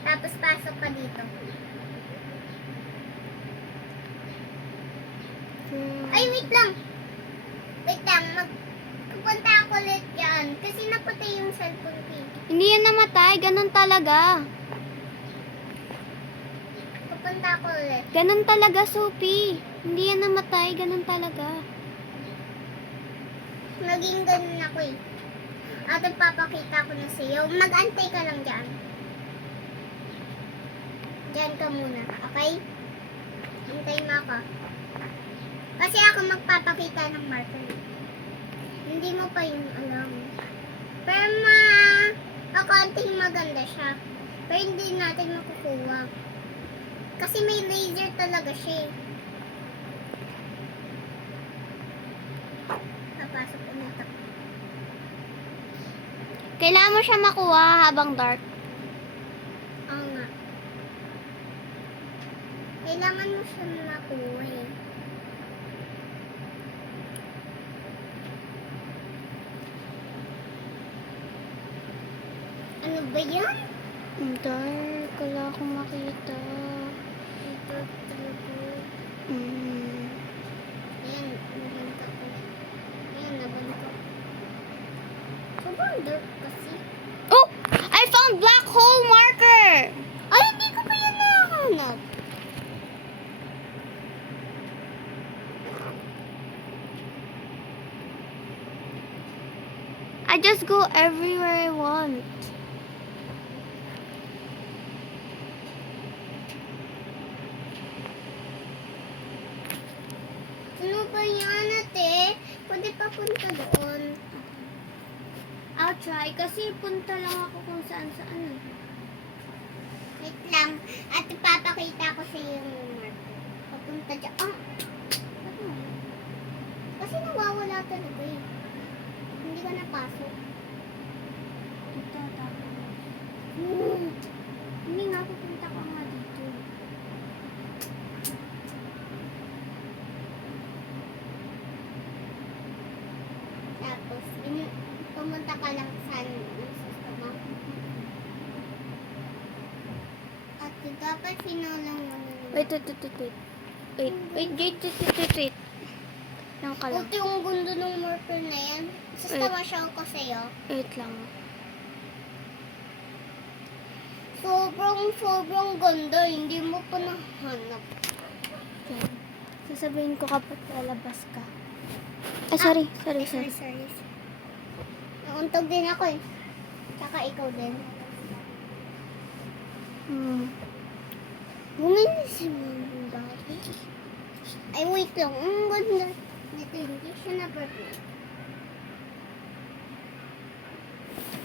Tapos pasok ka dito. Ay, wait lang. Wait lang, magpupunta ako ulit dyan. Kasi napatay yung cellphone ko. Hindi yan namatay. Ganun talaga. Pupunta ako ulit. Ganun talaga, Sophie. Hindi yan namatay. Ganun talaga. Naging ganun ako eh. At papakita ko na sa'yo. Mag-antay ka lang dyan. Dyan ka muna, okay? Antay mo ako. Kasi ako magpapakita ng marker. Hindi mo pa yung alam. Pero kaunting maganda siya. Pero hindi natin makukuha. Kasi may laser talaga siya eh. Papasok ulit ako. Kailangan mo siya makuha habang dark. Oo nga. Kailangan mo siya makuha eh. Ano ba yan? Dark. Wala akong makita. Ito talaga. Ayan, nabanta ko. Ayan, nabanta ko. Sobrang dark kasi. Oh! I found black hole marker! Ay, hindi ko pa yan nahanap. I just go everywhere I want. Ano ba yan, ate? Pwede pa punta doon. I'll try kasi punta lang ako kung saan-saan. Wait lang. At ipapakita ko sa iyo yung marker. Papunta dyan. Ah! Ano? Kasi nawawala talaga eh. Hindi ka napasok. Punta tayo. Hmm. Hindi nga, pupunta ka nga dito. Tapos, pumunta ka lang sa sistema. At dapat sinalang mo. Wait. Wait. Lang ka lang. Ito yung gundo ng marker na yan. Sasawasyaw ko sa'yo. Wait lang. Sobrang ganda. Hindi mo pa nahanap. Yan. Sasabihin ko kapag lalabas ka. Ay, sorry. Sorry. Nauntog din ako eh. Tsaka ikaw din. Bumili si Mama dati. Ay, wait lang. Ang ganda. Ito, hindi siya na-perfect.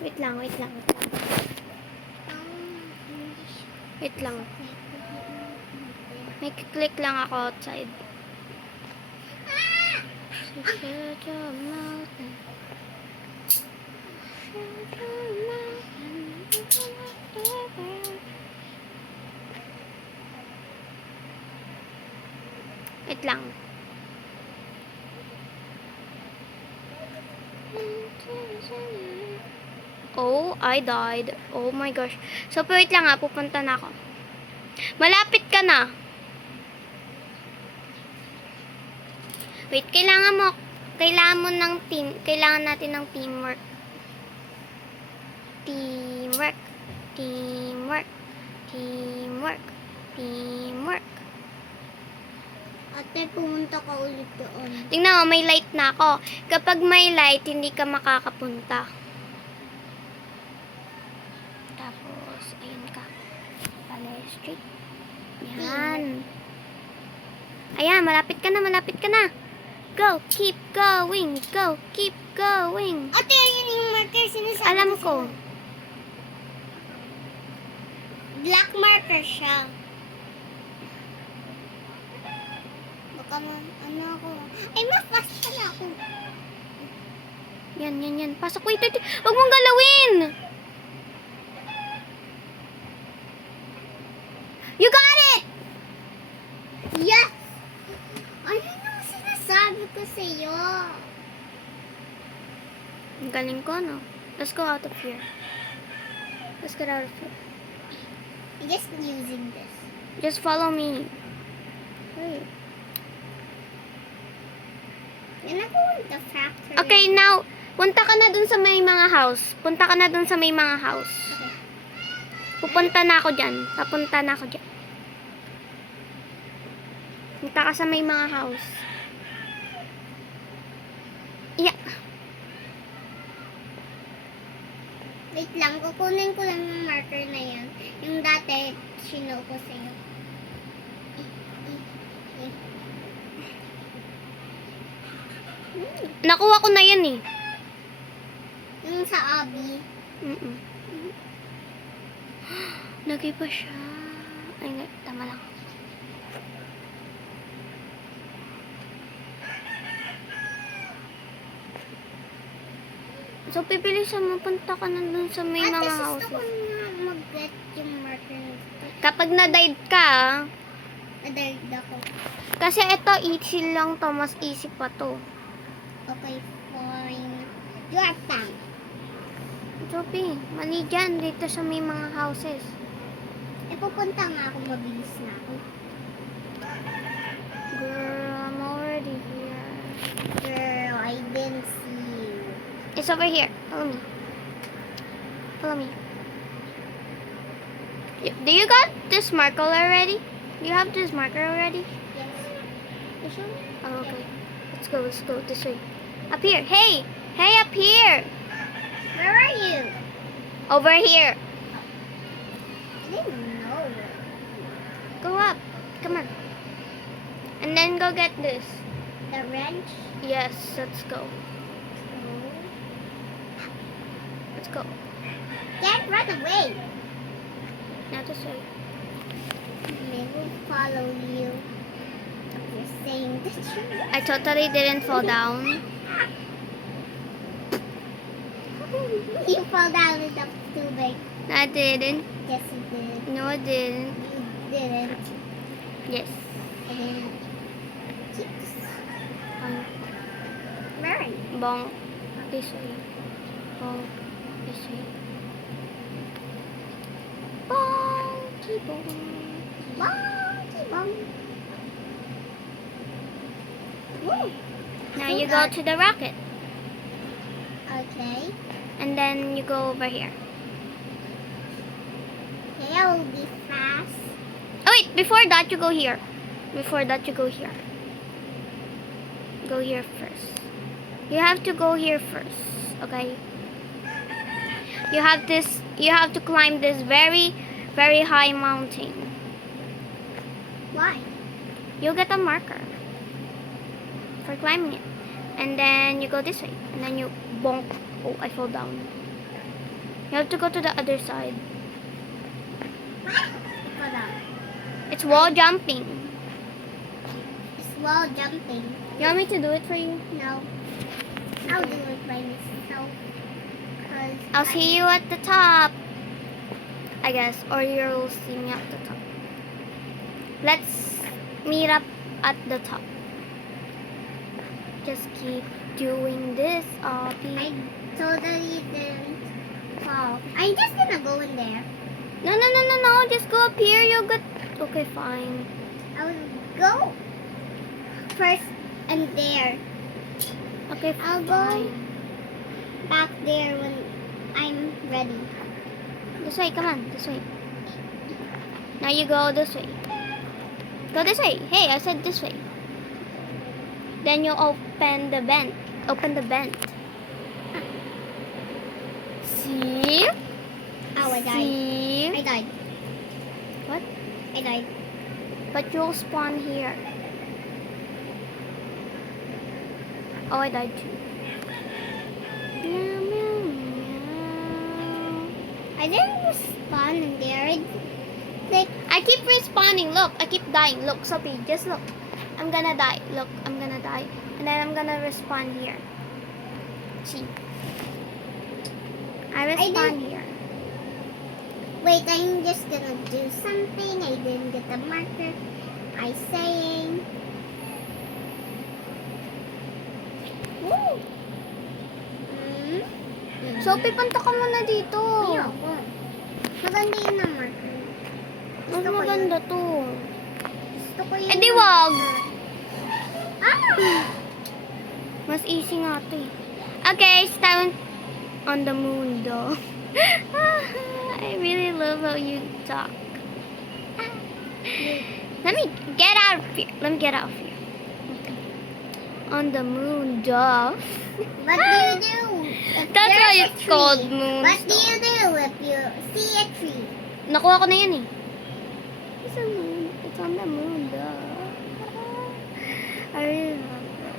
Wait lang. Hindi siya. Wait lang. May click lang ako outside. Shut your mouth. Shut your mouth. Wait lang. Oh, I died. Oh my gosh. So, wait lang ha. Pupunta na ako. Malapit ka na. Wait, kailangan mo ng team. Kailangan natin ng teamwork. Teamwork. Ate, pumunta ka ulit doon. Tingnan mo, may light na ako. Kapag may light, hindi ka makakapunta. Tapos, ayun ka. Palay straight. Yan. Ayan, malapit ka na. Go, keep going. Ate, yun yung marker sinasabi Alam ko. sa'yo. Black marker siya. Baka ako. Ay, mas pala ako. Yan. Pasok, wait. Huwag mong galawin. You got it! Yes! Ano yung sinasabi ko sa'yo? Ang galing ko, no? Let's go out of here. Let's get out of here. I'm just using this. Just follow me. Wait. Gonna go in the factory. Okay, now, punta ka na dun sa may mga house. Punta ka na dun sa may mga house. Okay. Pupunta na ako dyan. Papunta na ako dyan. Punta ka sa may mga house. Yeah. Wait lang, kukunin ko lang yung marker na yan. Yung dati, sinow ko sa'yo. Nakuha ko na yan eh. Yung sa Abby. Mm-mm. Lagay pa siya. Ay, nga, tama lang. So, pipilisan mo, punta ka na dun sa may mga Gusto houses. ko na mag-get yung marker na ito. Kapag na-dive ka, Nadarigd ako. kasi ito, easy lang to, mas easy pa to. Okay, fine. You are tank. Sophie, mali dyan, dito sa may mga houses. Pupunta nga ako, mabilis na ako. Girl, I'm already here. Girl, I didn't see you. It's over here. Follow me. Follow me. Do you got this marker already? Do you have this marker already? Yes. You sure? Oh, okay. Let's go this way. Up here. Hey! Hey, up here! Where are you? Over here. I didn't know. Go up. Come on. And then go get this. The wrench? Yes, let's go. Oh. Let's go. Can't run away. Now this way. Maybe we'll follow you. You're saying the truth. I totally didn't fall down. You fall down in the too big. I didn't. Yes, you did. No, I didn't. You didn't. Yes. I didn't. Cheeks. Where are you? Bonk. This way. Bonk. This way. Bonky bonk. Bonky bonk. Woo. Now you go to the rocket. Okay. And then you go over here. Okay, I will be fast. Oh wait, before that you go here. Before that you go here. Go here first. You have to go here first, okay? You have to climb this very, very high mountain. Why? You'll get a marker for climbing it. And then you go this way. And then you bonk. Oh, I fall down. You have to go to the other side. Hold on. It's wall jumping. It's wall jumping. You want me to do it for you? No. I'll do it by myself. Cause I'll see you at the top, I guess, or you'll see me at the top. Let's meet up at the top. Just keep doing this, I Abby. totally didn't fall. I'm just gonna go in there. No. Just go up here. You'll get. Okay, fine. I will go first and there. Okay, I'll go fine. back there when I'm ready. This way, come on, this way. Now you go this way. Go this way. Hey, I said this way. Then you open the vent. Open the vent. See? Oh, I died. See? I died. What? I died. But you'll spawn here. Oh, I died too. Meow, meow, meow. I didn't respawn in there. I keep respawning. Look, I keep dying. Look, Sophie, just look. I'm gonna die. Look, I'm gonna die. And then I'm gonna respawn here. See? I respawn here. Wait, I'm just gonna do something. I didn't get the marker. I saying. Woo! Sophie, punta ka muna dito. Ayoko. maganda to. Gusto ko yung... Eh, di wag. Ah! Mas easy nga to eh. Okay, it's time on the moon though. I really love how you talk. Let me get out of here. Let me get out of here. Okay. On the moon, duh. What do you do? If That's why there's a it's tree? called moon. What do you do if you see a tree? Nakuha ko na yan eh. It's a moon. It's on the moon, duh. I really love it.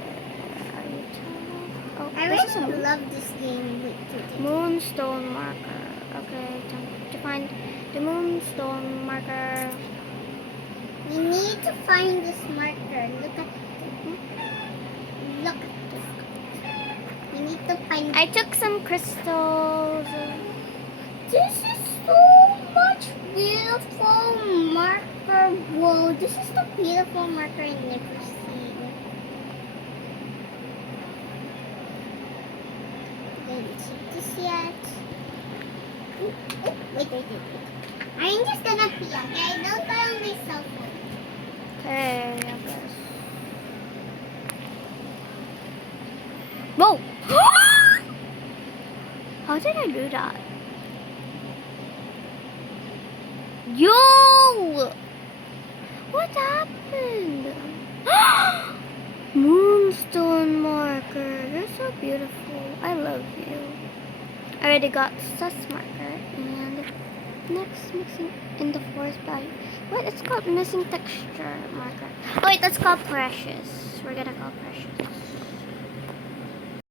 Are you tired? Oh, I this is a really moon. love this game. Moonstone marker. Okay, time to find the moonstone marker. You need to find this marker. Look at this. You need to find. I took some crystals. This is so much beautiful marker. Whoa, this is the beautiful marker I never seen. Didn't see this yet. Wait. I'm just gonna pee, okay? Don't go on my cell phone. Okay, I guess. Whoa! How did I do that? Yo! What happened? Moonstone marker. You're so beautiful. I love you. I already got sus marker and next missing in the forest by what? It's called missing texture marker. Oh wait, that's called precious. We're gonna call precious.